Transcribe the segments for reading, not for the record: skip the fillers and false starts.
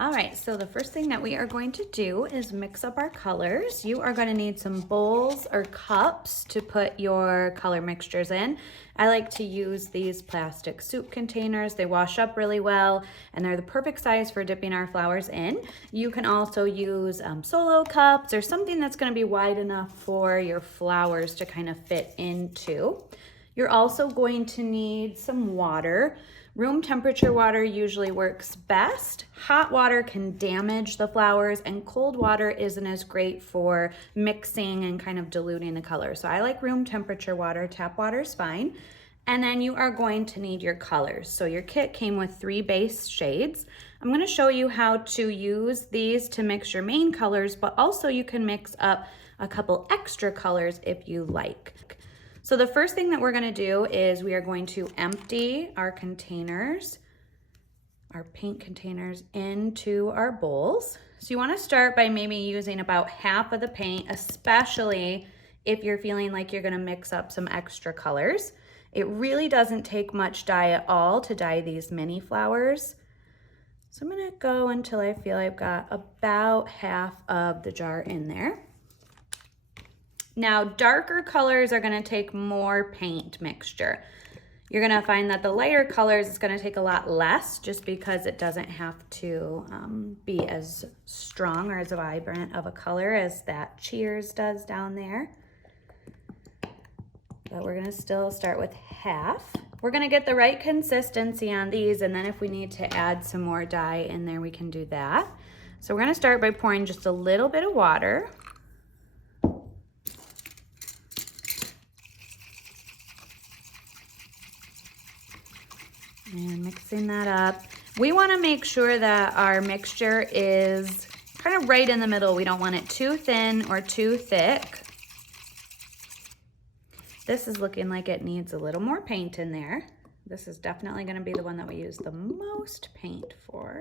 All right, so the first thing that we are going to do is mix up our colors. You are going to need some bowls or cups to put your color mixtures in. I like to use these plastic soup containers. They wash up really well and they're the perfect size for dipping our flowers in. You can also use Sola cups or something that's going to be wide enough for your flowers to kind of fit into. You're also going to need some water. Room temperature water usually works best. Hot water can damage the flowers and cold water isn't as great for mixing and kind of diluting the color. So I like room temperature water, tap water is fine. And then you are going to need your colors. So your kit came with 3 base shades. I'm going to show you how to use these to mix your main colors, but also you can mix up a couple extra colors if you like. So the first thing that we're gonna do is we are going to empty our containers, our paint containers, into our bowls. So you wanna start by maybe using about half of the paint, especially if you're feeling like you're gonna mix up some extra colors. It really doesn't take much dye at all to dye these mini flowers. So I'm gonna go until I feel I've got about half of the jar in there. Now, darker colors are gonna take more paint mixture. You're gonna find that the lighter colors is gonna take a lot less just because it doesn't have to be as strong or as vibrant of a color as that Cheers does down there. But we're gonna still start with half. We're gonna get the right consistency on these, and then if we need to add some more dye in there, we can do that. So we're gonna start by pouring just a little bit of water. And mixing that up. We want to make sure that our mixture is kind of right in the middle. We don't want it too thin or too thick. This is looking like it needs a little more paint in there. This is definitely going to be the one that we use the most paint for.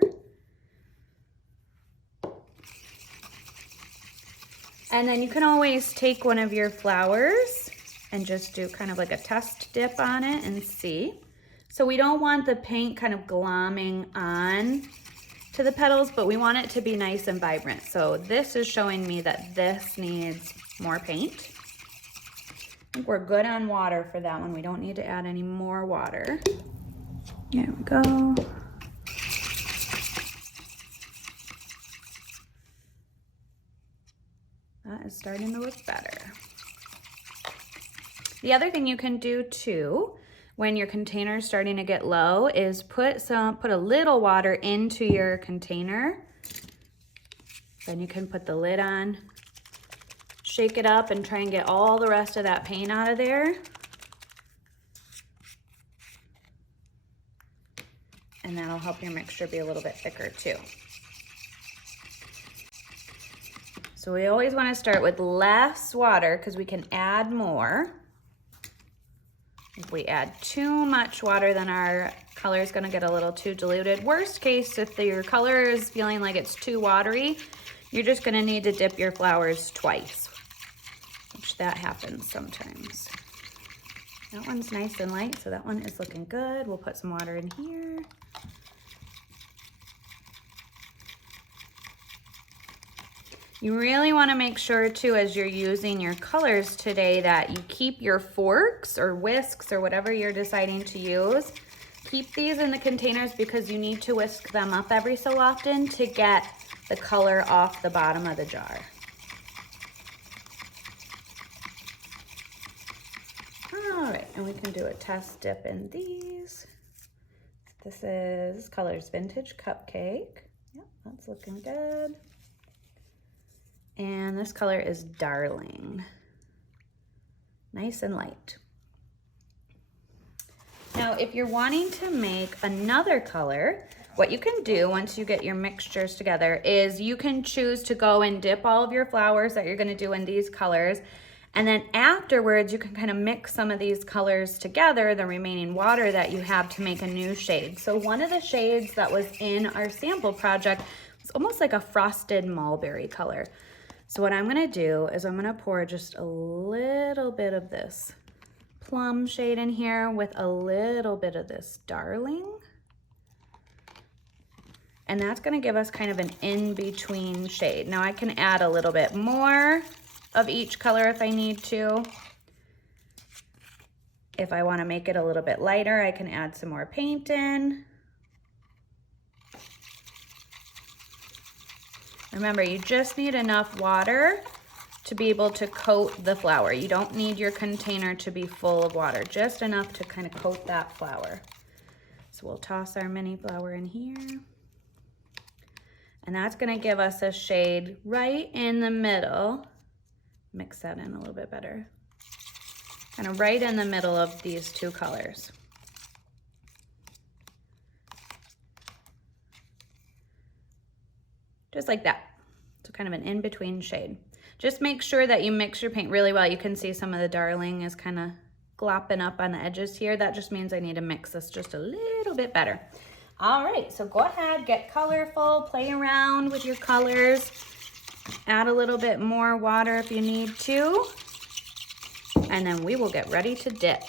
And then you can always take one of your flowers and just do kind of like a test dip on it and see. So we don't want the paint kind of glomming on to the petals, but we want it to be nice and vibrant. So this is showing me that this needs more paint. I think we're good on water for that one. We don't need to add any more water. There we go. That is starting to look better. The other thing you can do too, when your container is starting to get low, is put a little water into your container. Then you can put the lid on, shake it up, and try and get all the rest of that paint out of there. And that'll help your mixture be a little bit thicker too. So we always want to start with less water because we can add more. If we add too much water, then our color is going to get a little too diluted. Worst case, if your color is feeling like it's too watery, you're just going to need to dip your flowers twice, which that happens sometimes. That one's nice and light, so that one is looking good. We'll put some water in here. You really want to make sure too, as you're using your colors today, that you keep your forks or whisks or whatever you're deciding to use. Keep these in the containers because you need to whisk them up every so often to get the color off the bottom of the jar. All right, and we can do a test dip in these. This color's Vintage Cupcake. Yep, that's looking good. And this color is Darling. Nice and light. Now, if you're wanting to make another color, what you can do once you get your mixtures together is you can choose to go and dip all of your flowers that you're gonna do in these colors. And then afterwards, you can kind of mix some of these colors together, the remaining water that you have, to make a new shade. So one of the shades that was in our sample project was almost like a frosted mulberry color. So what I'm gonna do is I'm gonna pour just a little bit of this plum shade in here with a little bit of this Darling. And that's gonna give us kind of an in-between shade. Now I can add a little bit more of each color if I need to. If I wanna make it a little bit lighter, I can add some more paint in. Remember, you just need enough water to be able to coat the flower. You don't need your container to be full of water, just enough to kind of coat that flower. So we'll toss our mini flower in here. And that's gonna give us a shade right in the middle. Mix that in a little bit better. Kind of right in the middle of these two colors. Just like that. So kind of an in-between shade. Just make sure that you mix your paint really well. You can see some of the darling is kind of glopping up on the edges here. That just means I need to mix this just a little bit better. All right, so go ahead, get colorful, play around with your colors. Add a little bit more water if you need to. And then we will get ready to dip.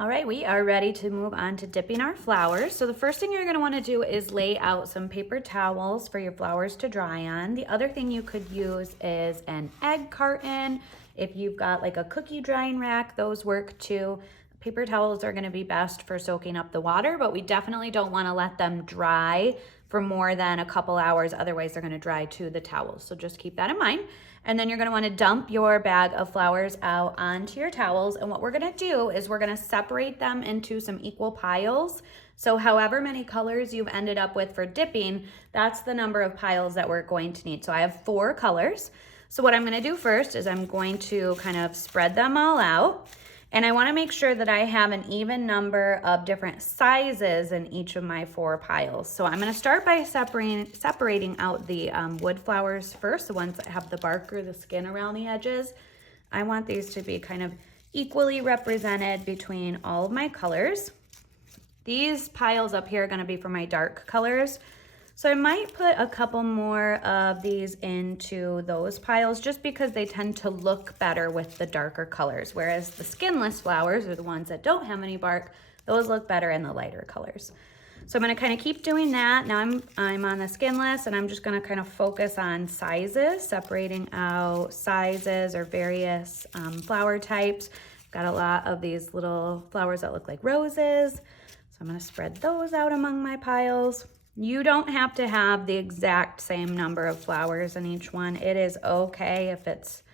All right, we are ready to move on to dipping our flowers. So the first thing you're gonna wanna do is lay out some paper towels for your flowers to dry on. The other thing you could use is an egg carton. If you've got like a cookie drying rack, those work too. Paper towels are gonna be best for soaking up the water, but we definitely don't wanna let them dry for more than a couple hours, otherwise they're gonna dry to the towels. So just keep that in mind. And then you're gonna wanna dump your bag of flowers out onto your towels. And what we're gonna do is we're gonna separate them into some equal piles. So however many colors you've ended up with for dipping, that's the number of piles that we're going to need. So I have 4 colors. So what I'm gonna do first is I'm going to kind of spread them all out. And I wanna make sure that I have an even number of different sizes in each of my 4 piles. So I'm gonna start by separating out the wood flowers first, the ones that have the bark or the skin around the edges. I want these to be kind of equally represented between all of my colors. These piles up here are gonna be for my dark colors. So I might put a couple more of these into those piles just because they tend to look better with the darker colors, whereas the skinless flowers, or the ones that don't have any bark, those look better in the lighter colors. So I'm gonna kind of keep doing that. Now I'm on the skinless and I'm just gonna kind of focus on sizes, separating out sizes or various flower types. Got a lot of these little flowers that look like roses. So I'm gonna spread those out among my piles. You don't have to have the exact same number of flowers in each one. It is okay if it's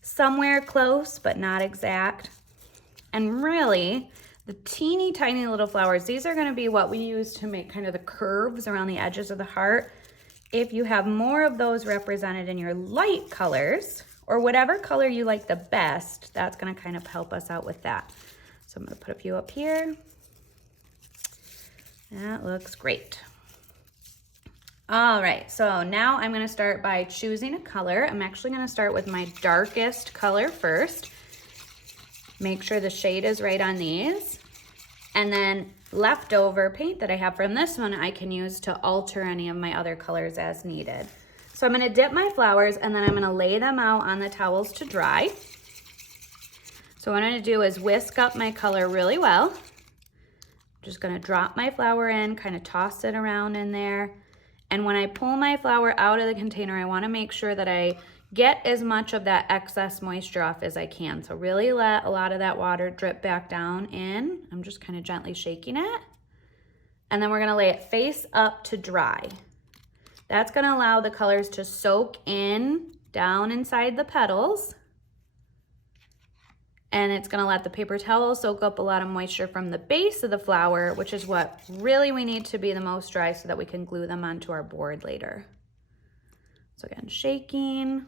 somewhere close, but not exact. And really, the teeny tiny little flowers, these are gonna be what we use to make kind of the curves around the edges of the heart. If you have more of those represented in your light colors, or whatever color you like the best, that's gonna kind of help us out with that. So I'm gonna put a few up here. That looks great. All right, so now I'm gonna start by choosing a color. I'm actually gonna start with my darkest color first. Make sure the shade is right on these. And then leftover paint that I have from this one, I can use to alter any of my other colors as needed. So I'm gonna dip my flowers and then I'm gonna lay them out on the towels to dry. So what I'm gonna do is whisk up my color really well. Just gonna drop my flower in, kind of toss it around in there. And when I pull my flower out of the container, I wanna make sure that I get as much of that excess moisture off as I can. So really let a lot of that water drip back down in. I'm just kind of gently shaking it. And then we're gonna lay it face up to dry. That's gonna allow the colors to soak in down inside the petals. And it's gonna let the paper towel soak up a lot of moisture from the base of the flower, which is what really we need to be the most dry so that we can glue them onto our board later. So again, shaking.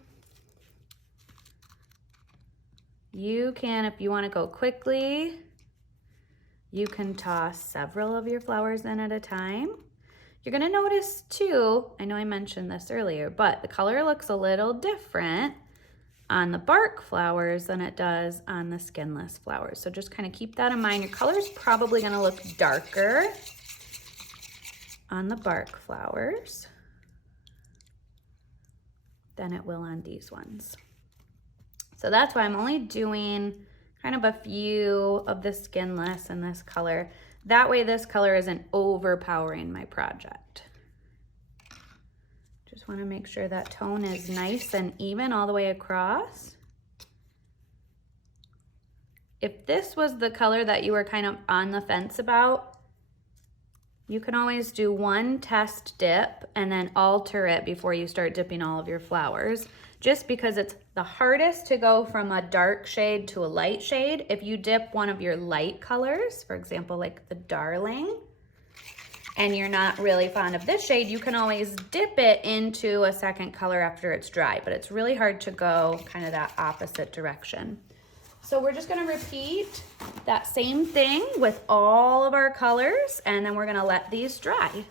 You can, if you wanna go quickly, you can toss several of your flowers in at a time. You're gonna notice too, I know I mentioned this earlier, but the color looks a little different on the bark flowers than it does on the skinless flowers. So just kind of keep that in mind. Your color is probably going to look darker on the bark flowers than it will on these ones. So that's why I'm only doing kind of a few of the skinless in this color. That way this color isn't overpowering my project. Just want to make sure that tone is nice and even all the way across. If this was the color that you were kind of on the fence about, you can always do one test dip and then alter it before you start dipping all of your flowers, just because it's the hardest to go from a dark shade to a light shade. If you dip one of your light colors, for example, like the Darling, and you're not really fond of this shade, you can always dip it into a second color after it's dry, but it's really hard to go kind of that opposite direction. So we're just gonna repeat that same thing with all of our colors, and then we're gonna let these dry.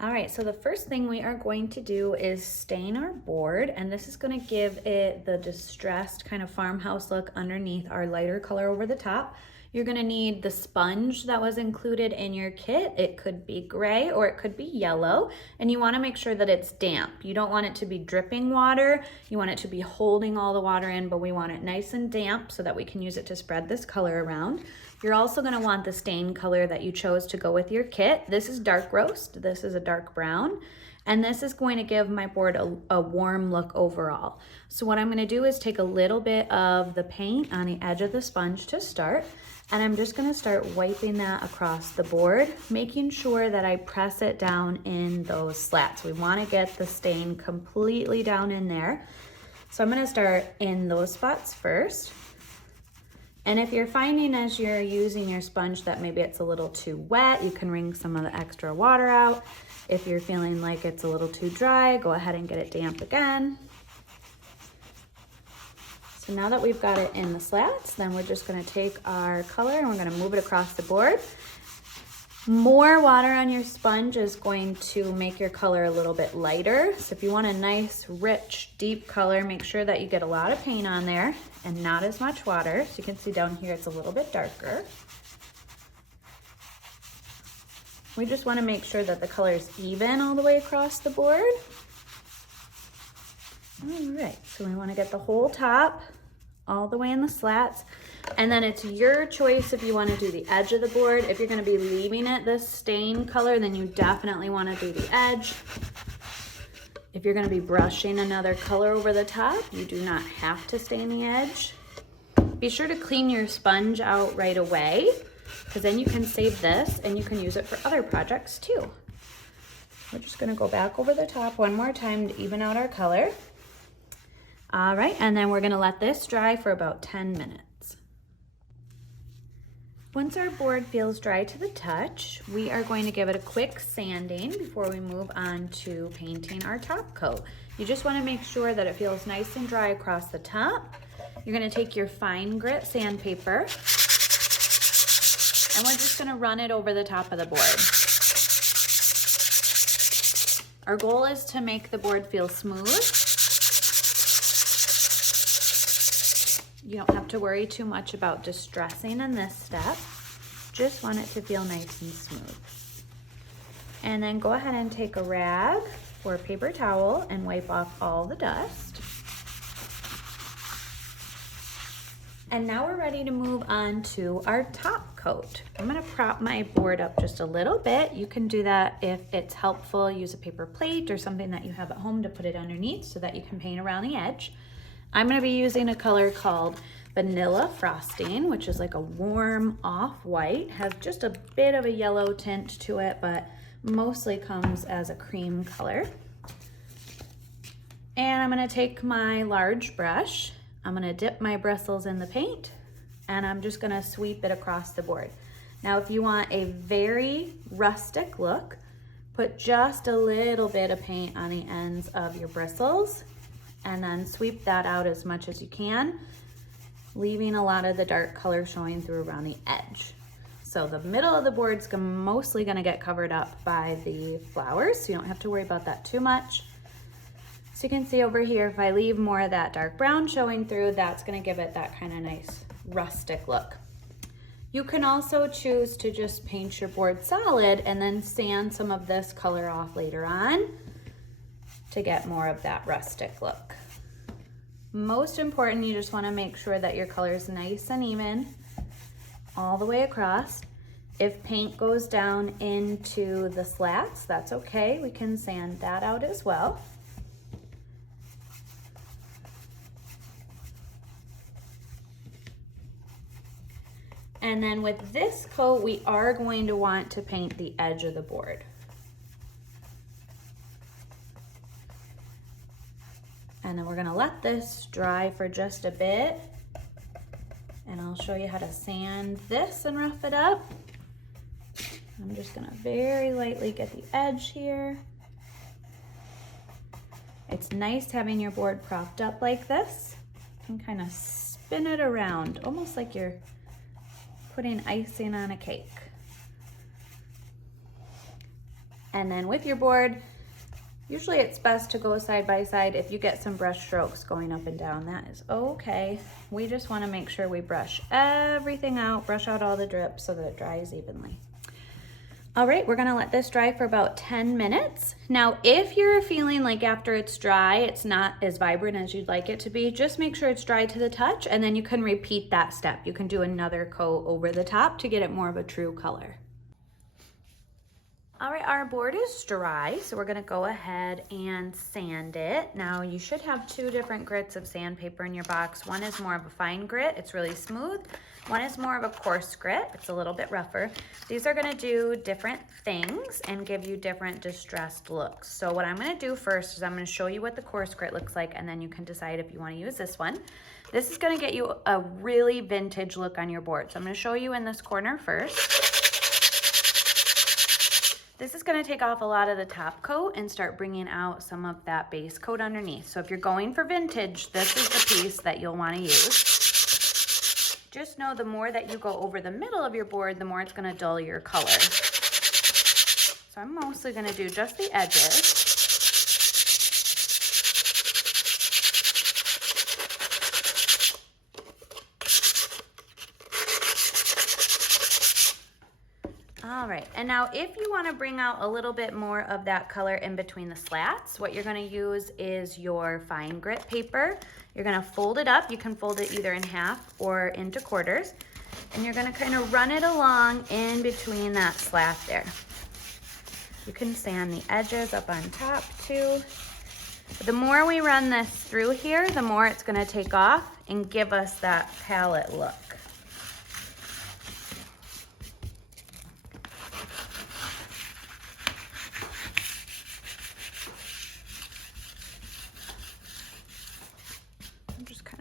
All right, so the first thing we are going to do is stain our board, and this is going to give it the distressed kind of farmhouse look underneath our lighter color over the top. You're going to need the sponge that was included in your kit. It could be gray or it could be yellow, and you want to make sure that it's damp. You don't want it to be dripping water. You want it to be holding all the water in, but we want it nice and damp so that we can use it to spread this color around. You're also going to want the stain color that you chose to go with your kit. This is dark roast, this is a dark brown, and this is going to give my board a warm look overall. So what I'm going to do is take a little bit of the paint on the edge of the sponge to start, and I'm just going to start wiping that across the board, making sure that I press it down in those slats. We want to get the stain completely down in there. So I'm going to start in those spots first. And if you're finding as you're using your sponge that maybe it's a little too wet, you can wring some of the extra water out. If you're feeling like it's a little too dry, go ahead and get it damp again. So now that we've got it in the slats, then we're just gonna take our color and we're gonna move it across the board. More water on your sponge is going to make your color a little bit lighter. So if you want a nice, rich, deep color, make sure that you get a lot of paint on there and not as much water. So you can see down here, it's a little bit darker. We just want to make sure that the color is even all the way across the board. All right, so we want to get the whole top all the way in the slats. And then it's your choice if you want to do the edge of the board. If you're going to be leaving it this stain color, then you definitely want to do the edge. If you're going to be brushing another color over the top, you do not have to stain the edge. Be sure to clean your sponge out right away, because then you can save this and you can use it for other projects too. We're just going to go back over the top one more time to even out our color. All right, and then we're going to let this dry for about 10 minutes. Once our board feels dry to the touch, we are going to give it a quick sanding before we move on to painting our top coat. You just want to make sure that it feels nice and dry across the top. You're gonna take your fine grit sandpaper and we're just gonna run it over the top of the board. Our goal is to make the board feel smooth. You don't have to worry too much about distressing in this step. Just want it to feel nice and smooth. And then go ahead and take a rag or a paper towel and wipe off all the dust. And now we're ready to move on to our top coat. I'm gonna prop my board up just a little bit. You can do that if it's helpful. Use a paper plate or something that you have at home to put it underneath so that you can paint around the edge. I'm gonna be using a color called Vanilla Frosting, which is like a warm off-white. Has just a bit of a yellow tint to it, but mostly comes as a cream color. And I'm gonna take my large brush. I'm gonna dip my bristles in the paint and I'm just gonna sweep it across the board. Now, if you want a very rustic look, put just a little bit of paint on the ends of your bristles and then sweep that out as much as you can, leaving a lot of the dark color showing through around the edge. So the middle of the board's mostly gonna get covered up by the flowers, so you don't have to worry about that too much. So you can see over here, if I leave more of that dark brown showing through, that's gonna give it that kind of nice rustic look. You can also choose to just paint your board solid and then sand some of this color off later on to get more of that rustic look. Most important, you just wanna make sure that your color is nice and even all the way across. If paint goes down into the slats, that's okay. We can sand that out as well. And then with this coat, we are going to want to paint the edge of the board. And then we're gonna let this dry for just a bit. And I'll show you how to sand this and rough it up. I'm just gonna very lightly get the edge here. It's nice having your board propped up like this. You can kind of spin it around, almost like you're putting icing on a cake. And then with your board, usually it's best to go side by side. If you get some brush strokes going up and down, that is okay. We just want to make sure we brush everything out, brush out all the drips so that it dries evenly. All right, we're gonna let this dry for about 10 minutes. Now, if you're feeling like after it's dry, it's not as vibrant as you'd like it to be, just make sure it's dry to the touch and then you can repeat that step. You can do another coat over the top to get it more of a true color. All right, our board is dry, so we're gonna go ahead and sand it. Now, you should have two different grits of sandpaper in your box. One is more of a fine grit, it's really smooth. One is more of a coarse grit, it's a little bit rougher. These are gonna do different things and give you different distressed looks. So what I'm gonna do first is I'm gonna show you what the coarse grit looks like and then you can decide if you wanna use this one. This is gonna get you a really vintage look on your board. So I'm gonna show you in this corner first. This is gonna take off a lot of the top coat and start bringing out some of that base coat underneath. So if you're going for vintage, this is the piece that you'll wanna use. Just know the more that you go over the middle of your board, the more it's gonna dull your color. So I'm mostly gonna do just the edges. All right, and now if you wanna bring out a little bit more of that color in between the slats, what you're gonna use is your fine grit paper. You're gonna fold it up. You can fold it either in half or into quarters. And you're gonna kind of run it along in between that slat there. You can sand the edges up on top too. But the more we run this through here, the more it's gonna take off and give us that palette look.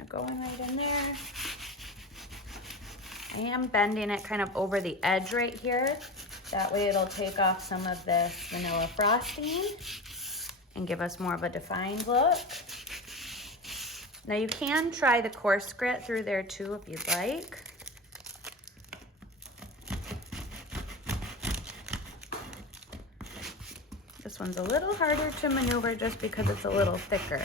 Going right in there. I am bending it kind of over the edge right here. That way it'll take off some of this vanilla frosting and give us more of a defined look. Now you can try the coarse grit through there too if you'd like. This one's a little harder to maneuver just because it's a little thicker.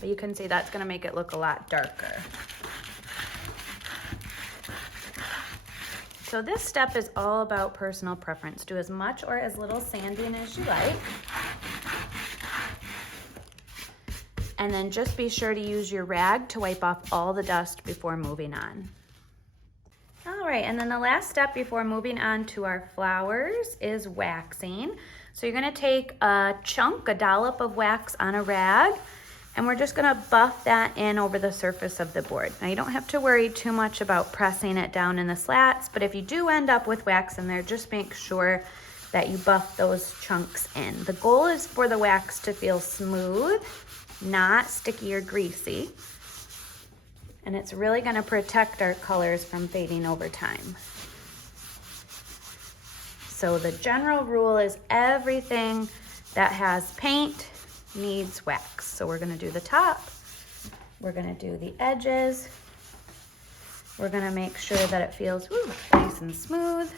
But you can see that's gonna make it look a lot darker. So this step is all about personal preference. Do as much or as little sanding as you like. And then just be sure to use your rag to wipe off all the dust before moving on. All right, and then the last step before moving on to our flowers is waxing. So you're gonna take a dollop of wax on a rag, and we're just gonna buff that in over the surface of the board. Now you don't have to worry too much about pressing it down in the slats, but if you do end up with wax in there, just make sure that you buff those chunks in. The goal is for the wax to feel smooth, not sticky or greasy. And it's really gonna protect our colors from fading over time. So the general rule is everything that has paint needs wax. So we're gonna do the top, we're gonna do the edges, we're gonna make sure that it feels nice and smooth.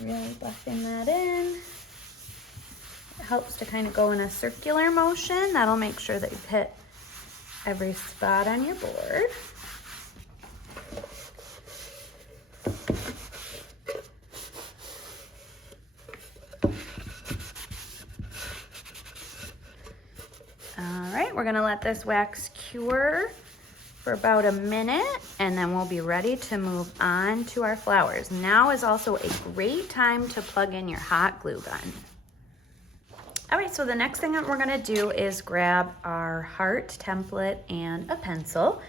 Really buffing that in. It helps to kind of go in a circular motion. That'll make sure that you've hit every spot on your board. All right, we're gonna let this wax cure for about a minute, and then we'll be ready to move on to our flowers. Now is also a great time to plug in your hot glue gun. All right, so the next thing that we're gonna do is grab our heart template and a pencil.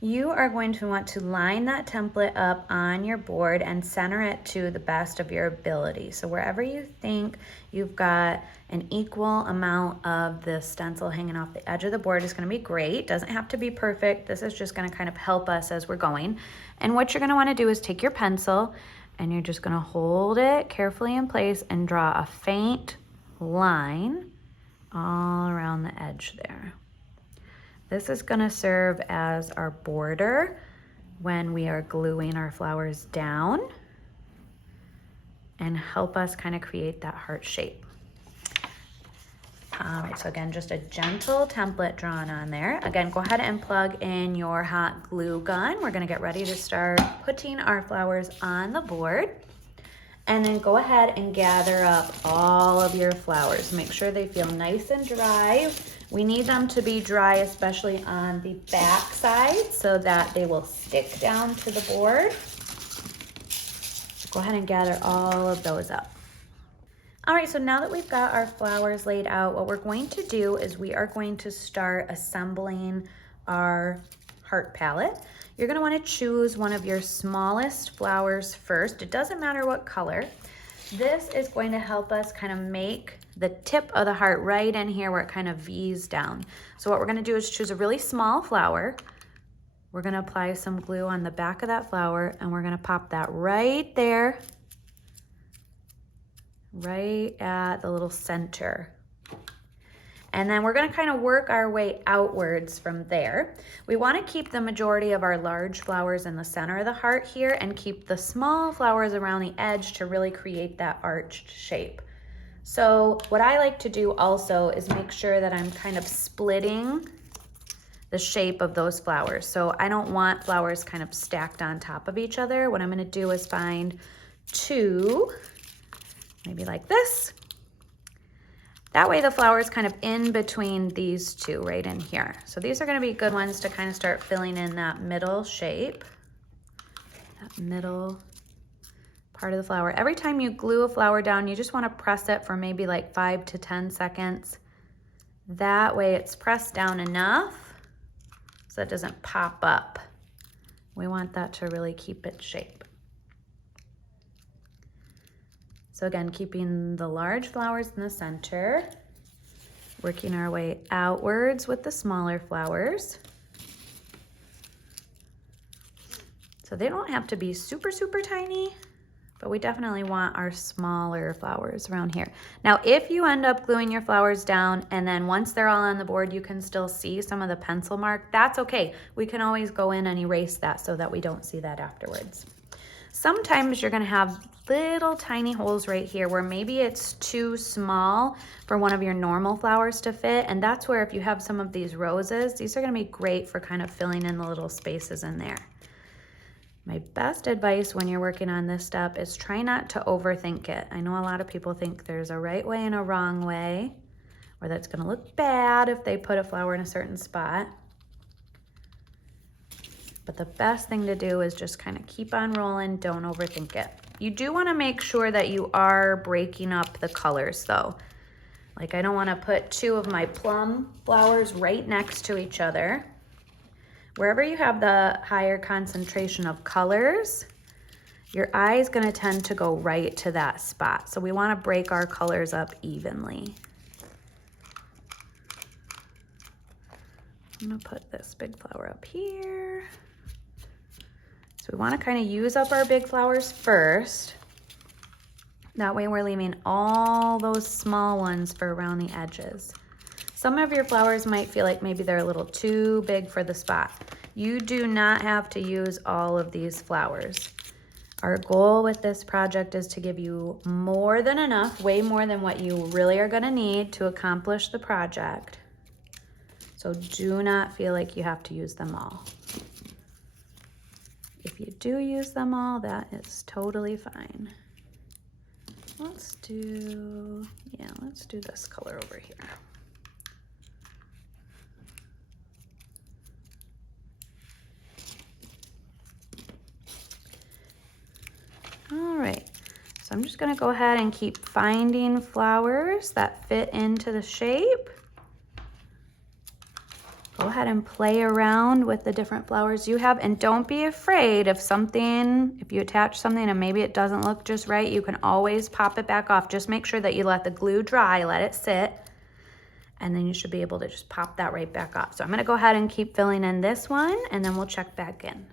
You are going to want to line that template up on your board and center it to the best of your ability. So wherever you think you've got an equal amount of the stencil hanging off the edge of the board is gonna be great. Doesn't have to be perfect. This is just gonna kind of help us as we're going. And what you're gonna wanna do is take your pencil and you're just gonna hold it carefully in place and draw a faint line all around the edge there. This is gonna serve as our border when we are gluing our flowers down and help us kind of create that heart shape. All right, so again, just a gentle template drawn on there. Again, go ahead and plug in your hot glue gun. We're gonna get ready to start putting our flowers on the board. And then go ahead and gather up all of your flowers. Make sure they feel nice and dry. We need them to be dry, especially on the back side, so that they will stick down to the board. Go ahead and gather all of those up. All right, so now that we've got our flowers laid out, what we're going to do is we are going to start assembling our heart palette. You're gonna wanna choose one of your smallest flowers first. It doesn't matter what color. This is going to help us kind of make the tip of the heart right in here where it kind of V's down. So what we're gonna do is choose a really small flower. We're gonna apply some glue on the back of that flower and we're gonna pop that right there, right at the little center. And then we're gonna kind of work our way outwards from there. We wanna keep the majority of our large flowers in the center of the heart here and keep the small flowers around the edge to really create that arched shape. So what I like to do also is make sure that I'm kind of splitting the shape of those flowers. So I don't want flowers kind of stacked on top of each other. What I'm gonna do is find two, maybe like this. That way the flower is kind of in between these two right in here. So these are gonna be good ones to kind of start filling in that middle shape, that middle part of the flower. Every time you glue a flower down, you just wanna press it for maybe like 5 to 10 seconds. That way it's pressed down enough so it doesn't pop up. We want that to really keep its shape. So again, keeping the large flowers in the center, working our way outwards with the smaller flowers. So they don't have to be super, super tiny, but we definitely want our smaller flowers around here. Now, if you end up gluing your flowers down and then once they're all on the board, you can still see some of the pencil mark, that's okay. We can always go in and erase that so that we don't see that afterwards. Sometimes you're gonna have little tiny holes right here where maybe it's too small for one of your normal flowers to fit, and that's where if you have some of these roses, these are gonna be great for kind of filling in the little spaces in there. My best advice when you're working on this step is try not to overthink it. I know a lot of people think there's a right way and a wrong way, or that's gonna look bad if they put a flower in a certain spot. But the best thing to do is just kind of keep on rolling, don't overthink it. You do wanna make sure that you are breaking up the colors though. Like I don't wanna put two of my plum flowers right next to each other. Wherever you have the higher concentration of colors, your eye is gonna tend to go right to that spot. So we wanna break our colors up evenly. I'm gonna put this big flower up here. So we wanna kind of use up our big flowers first. That way we're leaving all those small ones for around the edges. Some of your flowers might feel like maybe they're a little too big for the spot. You do not have to use all of these flowers. Our goal with this project is to give you more than enough, way more than what you really are gonna need to accomplish the project. So do not feel like you have to use them all. If you do use them all, that is totally fine. Let's do this color over here. All right, so I'm just gonna go ahead and keep finding flowers that fit into the shape. Go ahead and play around with the different flowers you have, and don't be afraid if you attach something and maybe it doesn't look just right, you can always pop it back off. Just make sure that you let the glue dry, let it sit, and then you should be able to just pop that right back off. So I'm gonna go ahead and keep filling in this one, and then we'll check back in.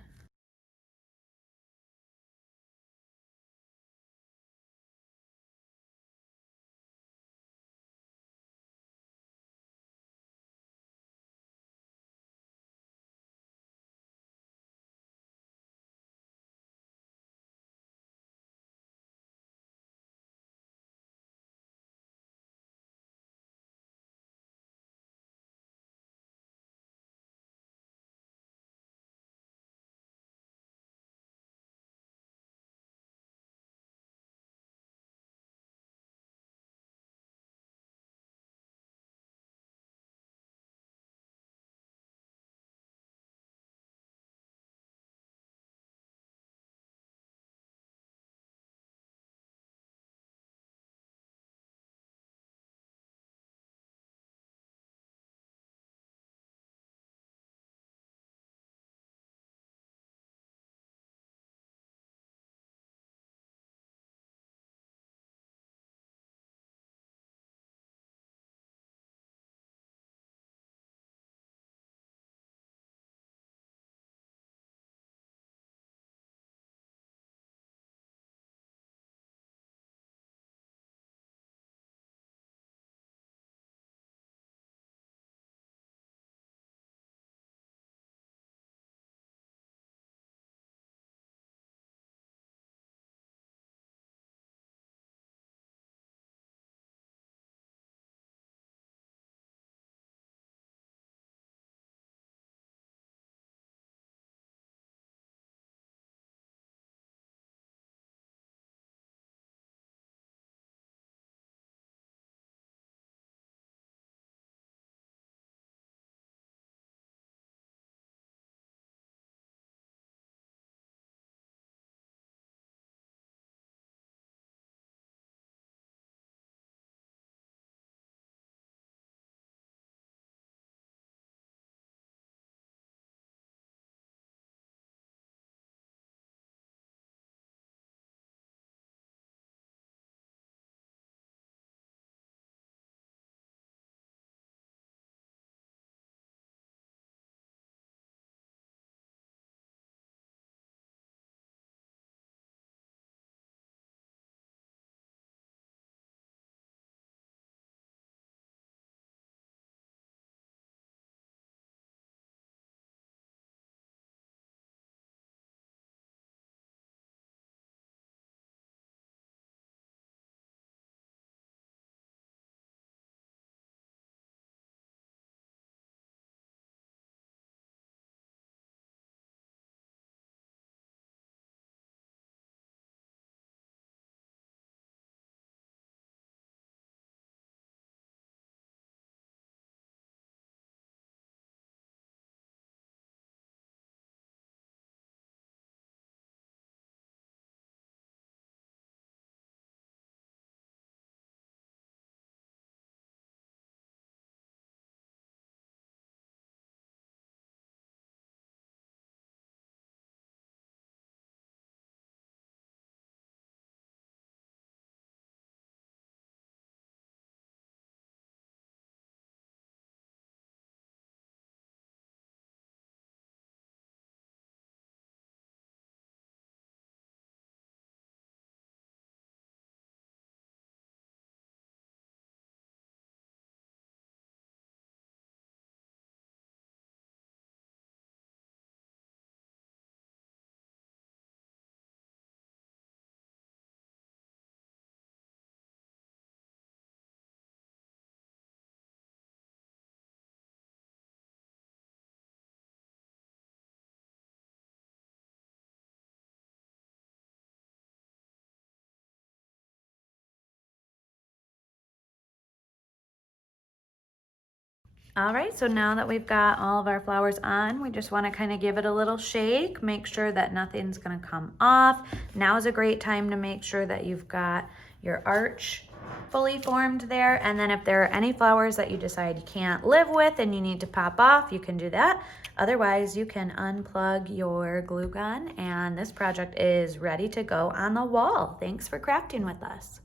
All right, so now that we've got all of our flowers on, we just want to kind of give it a little shake, make sure that nothing's going to come off. Now is a great time to make sure that you've got your arch fully formed there. And then if there are any flowers that you decide you can't live with and you need to pop off, you can do that. Otherwise, you can unplug your glue gun and this project is ready to go on the wall. Thanks for crafting with us.